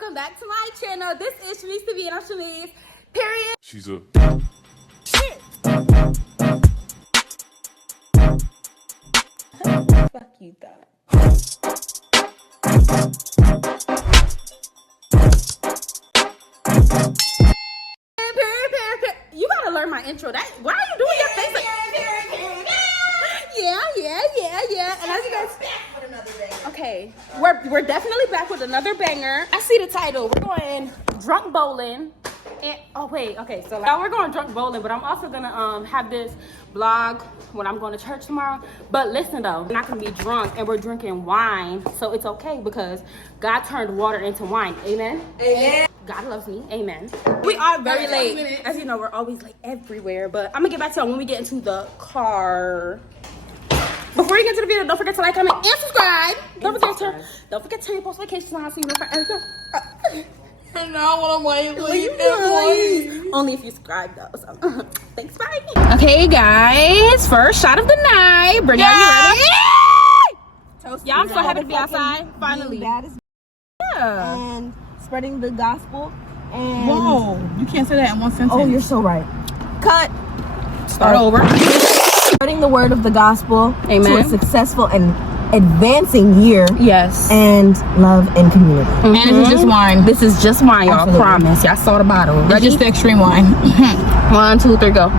welcome back to my channel. This is Shamise.mack, and I'm Shamise. Period. She's a Shit. Fuck you, though. Period. You gotta learn my intro. Why are you doing your face like? Yeah. And as you guys, okay, we're definitely back with another banger. I see the title. We're going drunk bowling. And so now we're going drunk bowling, but I'm also gonna have this vlog when I'm going to church tomorrow. But listen though, we're not gonna be drunk, and we're drinking wine, so it's okay because God turned water into wine. Amen. Amen. God loves me. Amen. We are very late. As you know, we're always late everywhere, but I'm gonna get back to y'all when we get into the car. Before you get to the video, don't forget to like, comment, and subscribe. Don't forget to turn your post notifications on so you know for everything. And now when I'm waiting, only if you subscribe though. So thanks, bye. Okay, guys, first shot of the night. Brittany, are you ready? Yeah, I'm so happy to be outside. Finally. Yeah. And spreading the gospel. And whoa, you can't say that in one sentence. Oh, you're so right. Cut. Start over. Spreading the word of the gospel. Amen. To a successful and advancing year. Yes. And love and community. And this is just wine. This is just wine, y'all. Promise. Y'all saw the bottle. Register extreme wine. 1, 2, 3, go.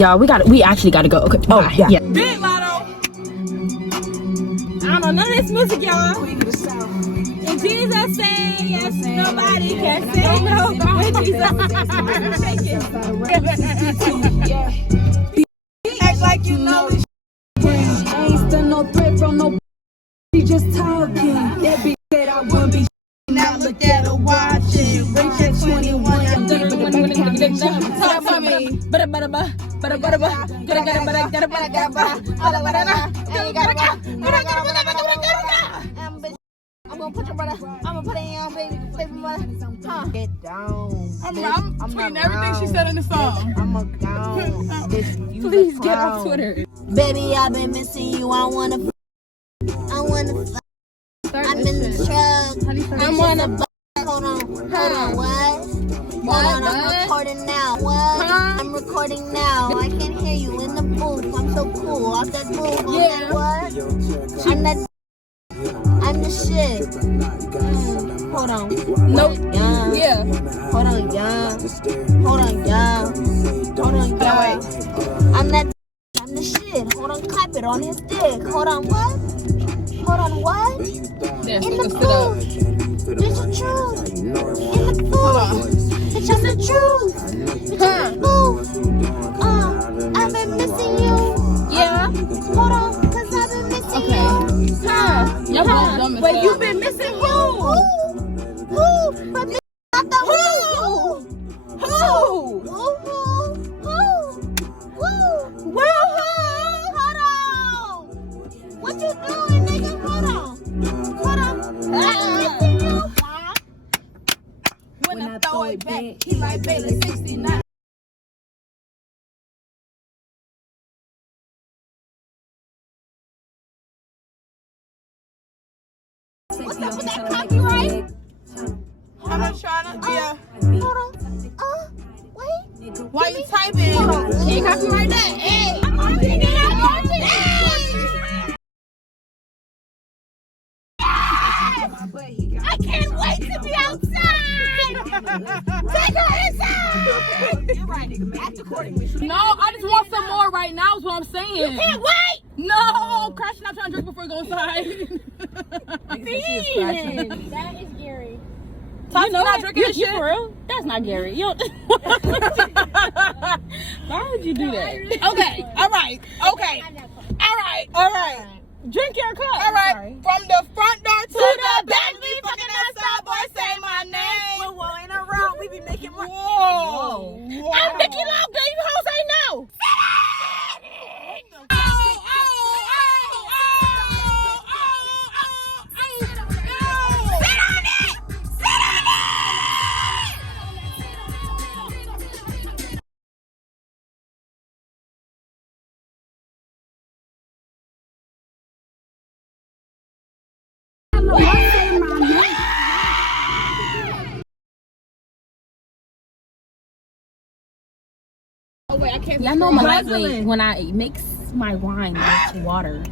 Y'all, we actually gotta go. Okay. Oh, yeah. Big Lotto. I don't know none of this music, y'all. And Jesus say yes, nobody can say no. When Jesus Act like you know this. Ain't still no threat from no. She just talking. That bitch said I wouldn't be. Now look at her watching. Reach at 21. Talk to me. I'm gonna put your brother. I'm gonna put it in, baby mother. Huh? Get down. I'm tweeting everything she said in the song. I'm a down. Please get off Twitter. Baby, I've been missing you. I wanna. I'm in the truck. I wanna. Hold on. What? I'm recording now. What? I'm recording now. I can't hear you in the booth. I'm so cool. Off that booth. Yeah. What? I'm the shit. Hold on. Nope. Yeah. Hold on, y'all. I'm the shit. Hold on, clap it on his dick. Hold on, what? Yeah, In the booth. It's the truth. In the booth. It's just the truth. It's in the booth. I've been missing you. Yeah. Hold on, cause I've been missing you. But you've been missing who? Who? But me, not the who. Hold on. What you doing, nigga? Hold on. I'm missing you. When I throw it back, he like Bailey 69. What's up with that copyright? I'm not trying to. Yeah. Hold on. Wait. Why you typing? Can't copyright that. Hey. I'm watching it. I can't wait to be outside. Take her inside. You're right, nigga. Act accordingly. No, I just want some more right now is what I'm saying. You can't wait. No, crashing out trying to drink before we go inside. That is Gary. You know not drinking this shit. For real? That's not Gary. You don't... Why would you do that? Okay, all right. Drink your cup. All right, from the front door to the back, we fucking outside, boy, say my name. Whoa, in a row, we be making more. Whoa. I'm Mickey Long, girl. You hoes ain't know. wait, I can't. Y'all know I'm a lightweight when I mix my wine with water.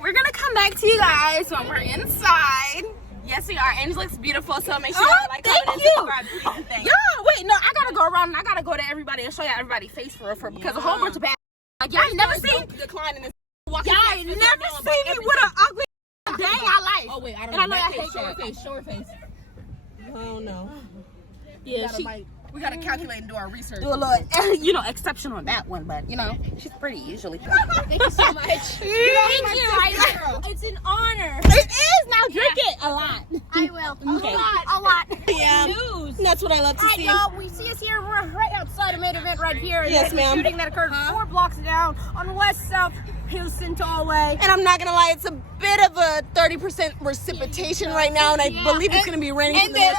We're gonna come back to you guys when we're inside. Yes, we are. Angie looks beautiful, so make sure y'all like, comment, and subscribe, please, and thank you. Wait, no, I gotta go around and I gotta go to everybody and show y'all everybody's face for real, because a whole bunch of bad. Like, y'all ain't never seen. Y'all ain't never seen me with an ugly day in my life. Oh wait, I don't know. And I know y'all hate that. Show her face. Oh no. Yeah, we gotta calculate and do our research. Do a little, exception on that one, but she's pretty usually. Thank you so much. Thank you. It's an honor. It is. Now drink it a lot. I will. Okay. A lot. Yeah. News. That's what I love to see. We see us here. We're right outside a main event right here. Yes, ma'am. Shooting that occurred 4 blocks down on West South Houston Tollway. And I'm not gonna lie, it's a bit of a 30% precipitation right now, and I believe it's gonna be raining. And the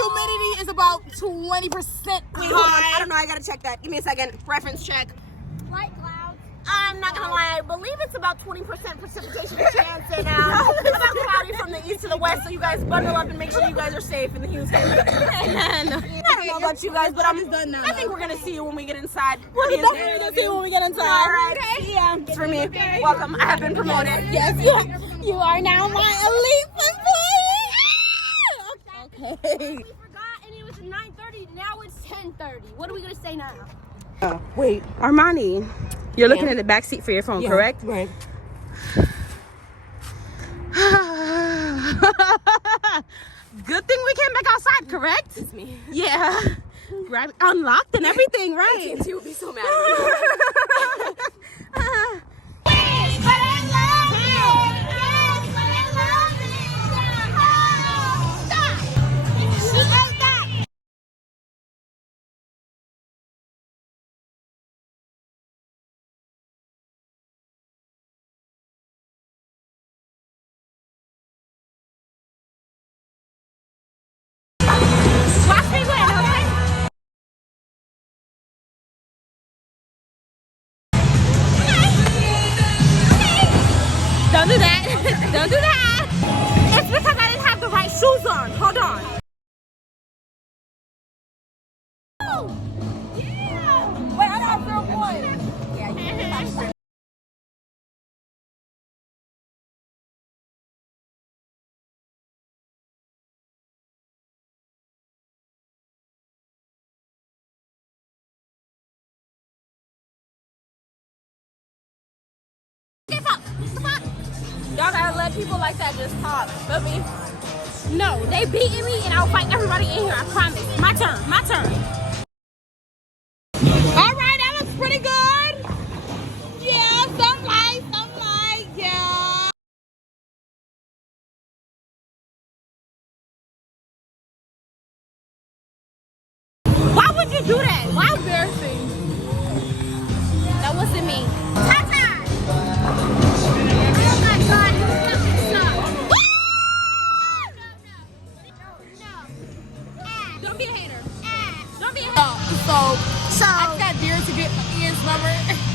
humidity is about 20%. I don't know. I gotta check that. Give me a second. Reference check. Light clouds. I'm not gonna lie. I believe it's about 20% precipitation chance, and about cloudy from the east to the west. So you guys bundle up and make sure you guys are safe in the Houston. And I don't know about you guys, but I think we're gonna see you when we get inside. We're definitely gonna see you when we get inside. All right. Okay. Yeah. It's for me. Welcome. I have been promoted. Yes. You are now my elite employee. Okay. We forgot, and it was 9:30. Now it's 10:30. What are we gonna say now? Wait, Armani, you're looking at the back seat for your phone, correct? Right. Good thing we came back outside, correct? It's me. Yeah. Unlocked and everything, right? She would be so mad. Watch me win, okay? Don't do that. Don't do that. It's because I didn't have the right shoes on. Hold on. Yeah. Wait, I got a real point. Y'all gotta let people like that just talk. Feel me? No, they beating me and I'll fight everybody in here. I promise. My turn. My turn. All right, that looks pretty good. Yeah, some light, yeah. Why would you do that? Why embarrassing? That wasn't me. Tata! Don't be a hater. Don't be a hater. So I got Deer to get Ian's number.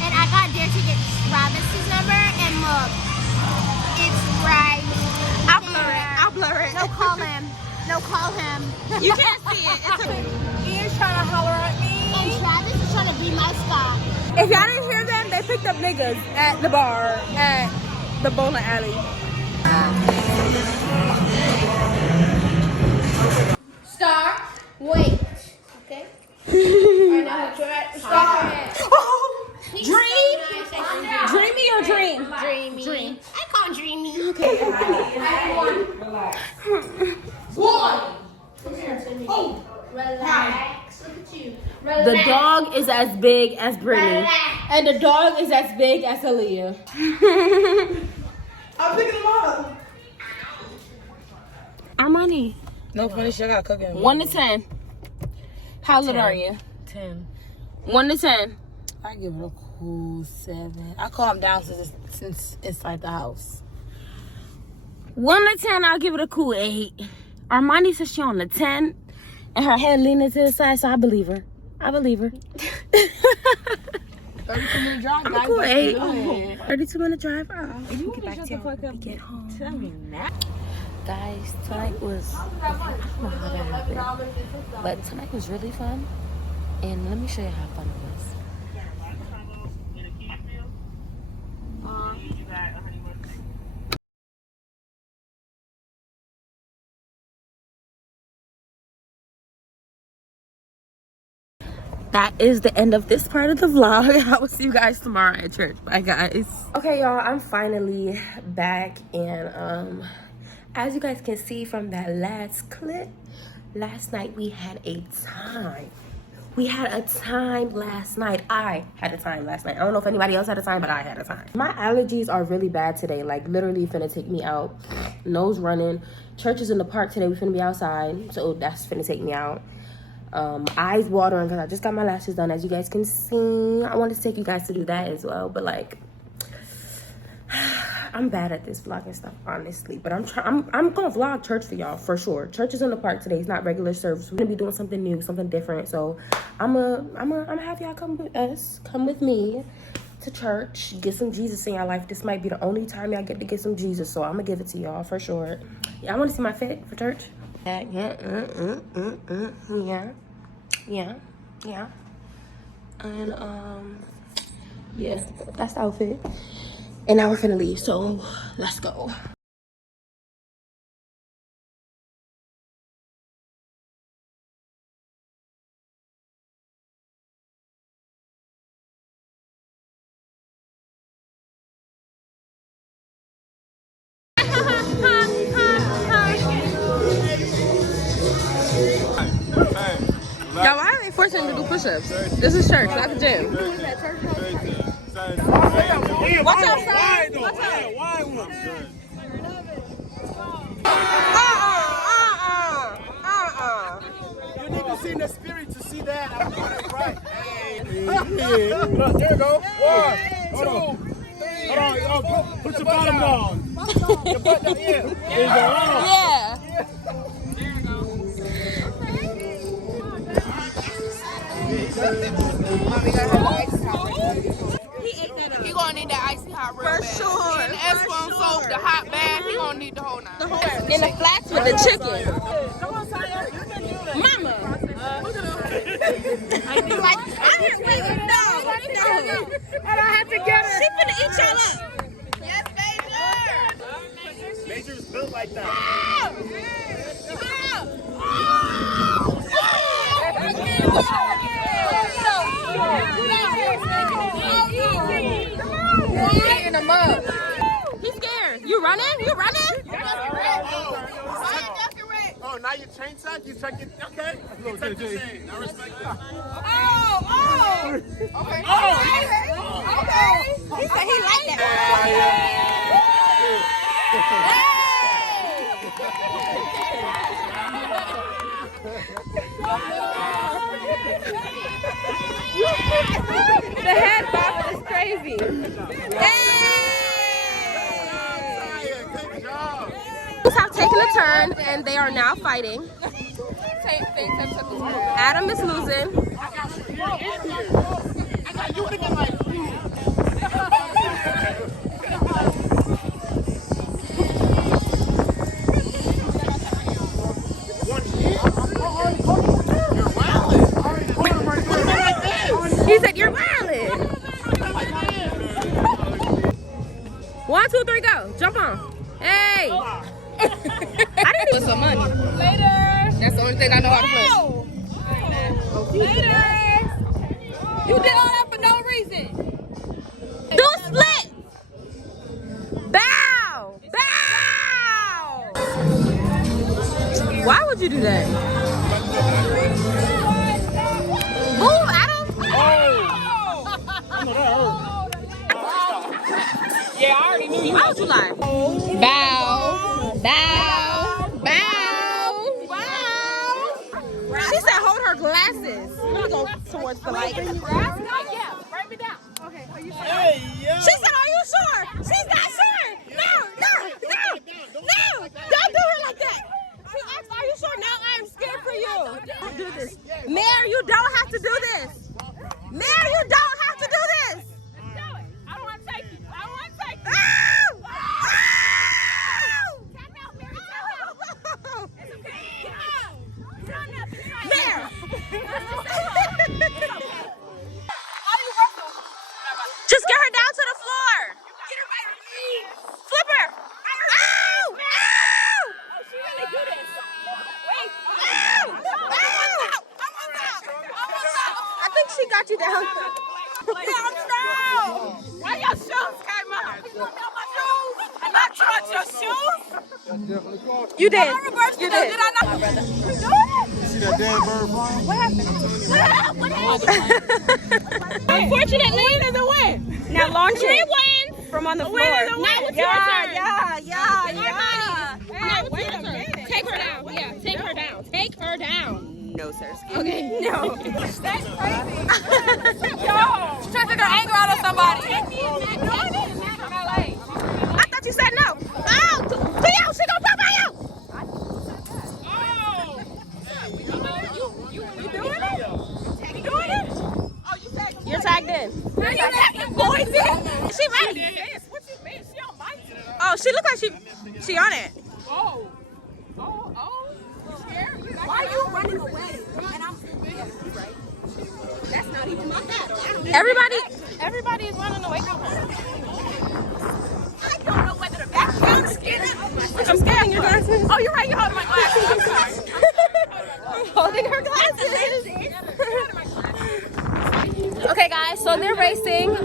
and I got there to get Travis's number, and look, it's right I'll there. blur it. No, call him. No, call him. You can't see it. Ian's trying to holler at me. And Travis is trying to be my spot. If y'all didn't hear them, they picked up niggas at the bar at the bowling alley. Start. Wait. Okay. Alright, now start. Dream? Dreamy or dream? Dreamy. I call him Dreamy. Okay. Relax. Look at you. The dog is as big as Brittany. Relax. And the dog is as big as Aaliyah. I'm picking them up. Armani. No funny shit. I got cooking. 1 to 10. How little are you? 10. 1 to 10. I give it a cool 7. I calm down since inside the house. 1 to 10, I'll give it a cool 8. Armani says she on the 10, and her head leaning to the side, so I believe her. 32-minute drive, guys. Cool 8. Good. 32-minute drive. Oh. You get back to you when we get home. Tell me that. Guys, tonight was, I don't know how that happened, but tonight was really fun. And let me show you how fun it was. that is the end of this part of the vlog. I will see you guys tomorrow at church. Bye, guys. Okay, y'all, I'm finally back, and as you guys can see from that last clip, last night we had a time. We had a time last night. I had a time last night. I don't know if anybody else had a time, but I had a time. My allergies are really bad today. Like, literally finna take me out. Nose running. Church is in the park today. We finna be outside. So that's finna take me out. Eyes watering because I just got my lashes done, as you guys can see. I wanted to take you guys to do that as well. But, like, I'm bad at this vlogging stuff, honestly, but I'm gonna vlog church for y'all for sure. Church is in the park today. It's not regular service. We're gonna be doing something new, something different. So I'm gonna have y'all come with us, come with me to church, get some Jesus in your life. This might be the only time y'all get to get some Jesus, so I'm gonna give it to y'all for sure. Y'all want to see my fit for church? Yeah, and yeah, that's the outfit. And now we're finna leave, so let's go. Y'all, why are they forcing him to do push-ups? This is church, not the gym. Watch out, son. Watch out. You need to see in the spirit to see that. I'm doing it right. There you go. 1, 2, 3. Hold on. Put your bottom down. Your butt down here. Yeah. He gonna need that icy hot real bad. For sure. And the S1 soap, the hot bath, he gonna need the whole 9. And the flats with the chicken. Mama. I didn't really know. And I had to get her. She finna eat y'all up. Yes, Major. Major's built like that. In the mud. He's scared. You running? You running? Oh, now you chain tuck? You tuck it? Okay. You tuck your chain. I respect that. Okay. Okay. He said he like that. The head bop is crazy. Good job. Have taken a turn and they are now fighting. Adam is losing. He said, "You're wildin'." 1, 2, 3, go. Jump on. Hey. I didn't even some money. Later. That's the only thing I know how to play. Later. You did all that for no reason. Do a split. Bow. Bow. Why would you do that? Move, Adam. Yeah, I already knew you. Why would you lie? Bow. Bow. Bow. Wow. She said hold her glasses. I'm gonna go towards the light. Yeah, write me down. Okay, are you sure? Hey, yeah. She said, are you sure? She's not sure. No. Don't do her like that. She asked, are you sure? No, I'm scared for you. Don't do this. Mayor, you don't have to do this. Mayor, you don't have to do this. I don't want to take you. Ow! Mayor! Just get her down to the floor. Get her by her knees. Flip her. Ow! Ow! Oh, she really do this. Wait. Ow! Ow! I think put you down. Yeah, I'm strong. Why your shoes came out? You don't know my shoes. And I touched your shoes. You did. You did. Did I not? My brother. You doing it? You see that dead bird flying? What happened? What happened? Unfortunately, win is a win. Now launch it from on the floor. Win is a win. Yeah. Now it's your turn. Take her down. Yeah, take her down. Take her down. No, sir. Okay, no. That's crazy. Yo, she's trying to take her anger out on somebody. I thought you said no. Oh, Theo, she gonna pop by you. You doing it? You doing it? Oh, you tagged. You're tagged in. Are you tagging boys in? She ready? What you mean? She on my team. Oh, she look like she on it. Oh. Why are you running away? And I'm right. That's not even my bad. Everybody is running away from her. I don't know whether to back down or scared. I'm scaring your glasses. Oh, you're right. You're holding my glasses. I'm sorry. I'm holding her glasses. Okay, guys. So they're racing.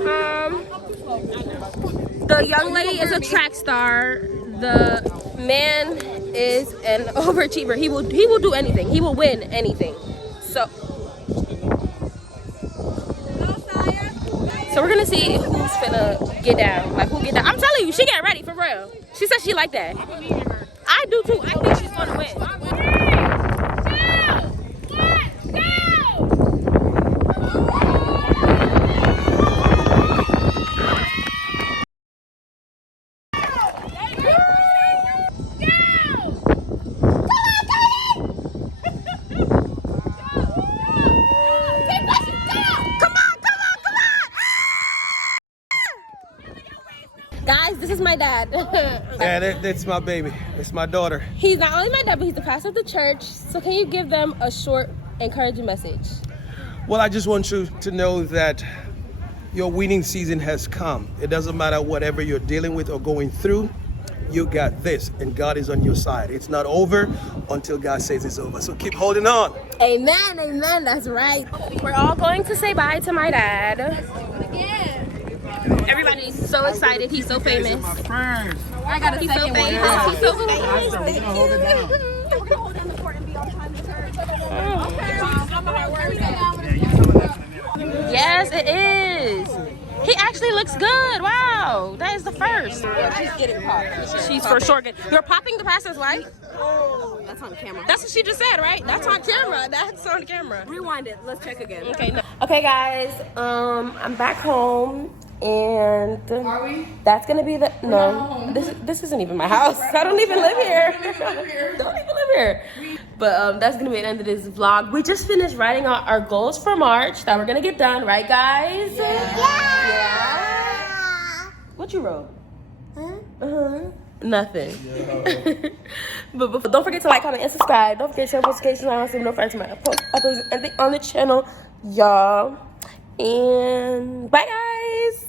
The young lady is a track star. The man is an overachiever. He will do anything. He will win anything. So we're gonna see who's finna get down. Like who get down. I'm telling you, she get ready for real. She said she like that. I do too. I think she's gonna win. 3, 2, 1, go! Guys, this is my dad. Yeah, that's my baby. It's my daughter. He's not only my dad, but he's the pastor of the church. So can you give them a short, encouraging message? Well, I just want you to know that your winning season has come. It doesn't matter whatever you're dealing with or going through. You got this, and God is on your side. It's not over until God says it's over. So keep holding on. Amen, amen. That's right. We're all going to say bye to my dad. Everybody's so excited. He's so famous. I got a second one. He's so famous. We're gonna hold it down. We're gonna hold down the fort and be on time with her. Yes, it is. He actually looks good. Wow, that is the first. She's getting popped. She's for sure getting. You're popping the pastor's wife? That's on camera. That's what she just said, right? That's on camera. That's on camera. Rewind it. Let's check again. Okay. No. Okay, guys. I'm back home. And that's gonna be the this isn't even my house. I don't even live here. Don't even live here. But that's gonna be the end of this vlog. We just finished writing out our goals for March that we're gonna get done, right, guys? Yeah. What you wrote? Nothing. but don't forget to like, comment, and subscribe. Don't forget to share notifications on so don't forget to my post anything on the channel, y'all. And bye, guys.